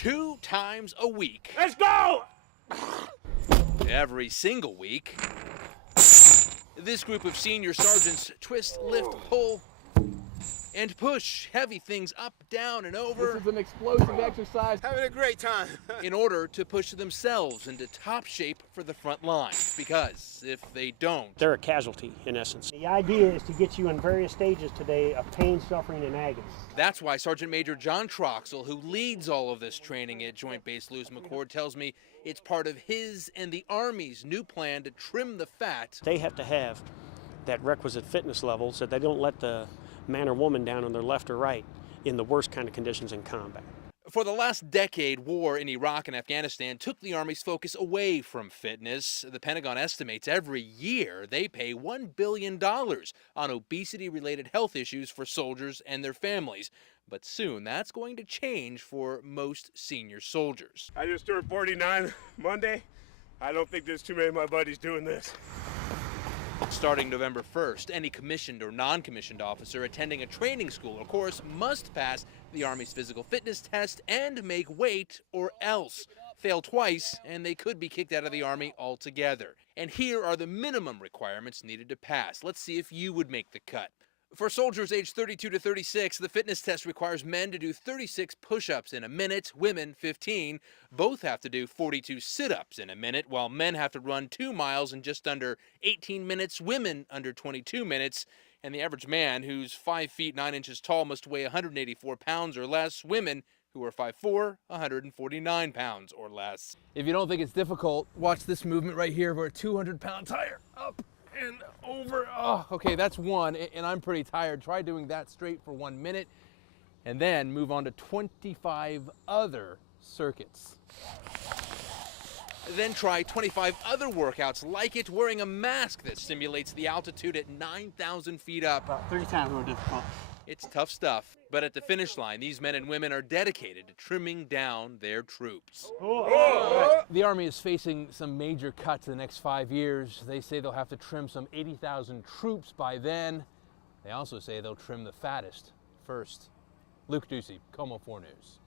2 times a week. Let's go! Every single week, this group of senior sergeants twist, lift, pull, and push heavy things up, down, and over. This is an explosive exercise. Having a great time. In order to push themselves into top shape for the front lines. Because if they don't, they're a casualty, in essence. The idea is to get you in various stages today of pain, suffering, and agony. That's why Sergeant Major John Troxell, who leads all of this training at Joint Base Lewis McChord, tells me it's part of his and the Army's new plan to trim the fat. They have to have that requisite fitness level so they don't let the man or woman down on their left or right in the worst kind of conditions in combat. For the last decade, war in Iraq and Afghanistan took the Army's focus away from fitness. The Pentagon estimates every year they pay $1 billion on obesity-related health issues for soldiers and their families. But soon that's going to change for most senior soldiers. I just turned 49 Monday. I don't think there's too many of my buddies doing this. Starting November 1st, any commissioned or non-commissioned officer attending a training school or course must pass the Army's physical fitness test and make weight, or else. Fail twice, and they could be kicked out of the Army altogether. And here are the minimum requirements needed to pass. Let's see if you would make the cut. For soldiers aged 32 to 36, the fitness test requires men to do 36 push-ups in a minute, women 15. Both have to do 42 sit-ups in a minute, while men have to run 2 miles in just under 18 minutes, women under 22 minutes. And the average man, who's 5 feet 9 inches tall, must weigh 184 pounds or less. Women who are 5'4", 149 pounds or less. If you don't think it's difficult, watch this movement right here where 200 pounds higher, up and over. Oh, okay, that's one, and I'm pretty tired. Try doing that straight for 1 minute, and then move on to 25 other circuits. Then try 25 other workouts like it, wearing a mask that simulates the altitude at 9,000 feet up. About 3 times more difficult. It's tough stuff, but at the finish line, these men and women are dedicated to trimming down their troops. The Army is facing some major cuts in the next 5 years. They say they'll have to trim some 80,000 troops by then. They also say they'll trim the fattest first. Luke Ducey, Como 4 News.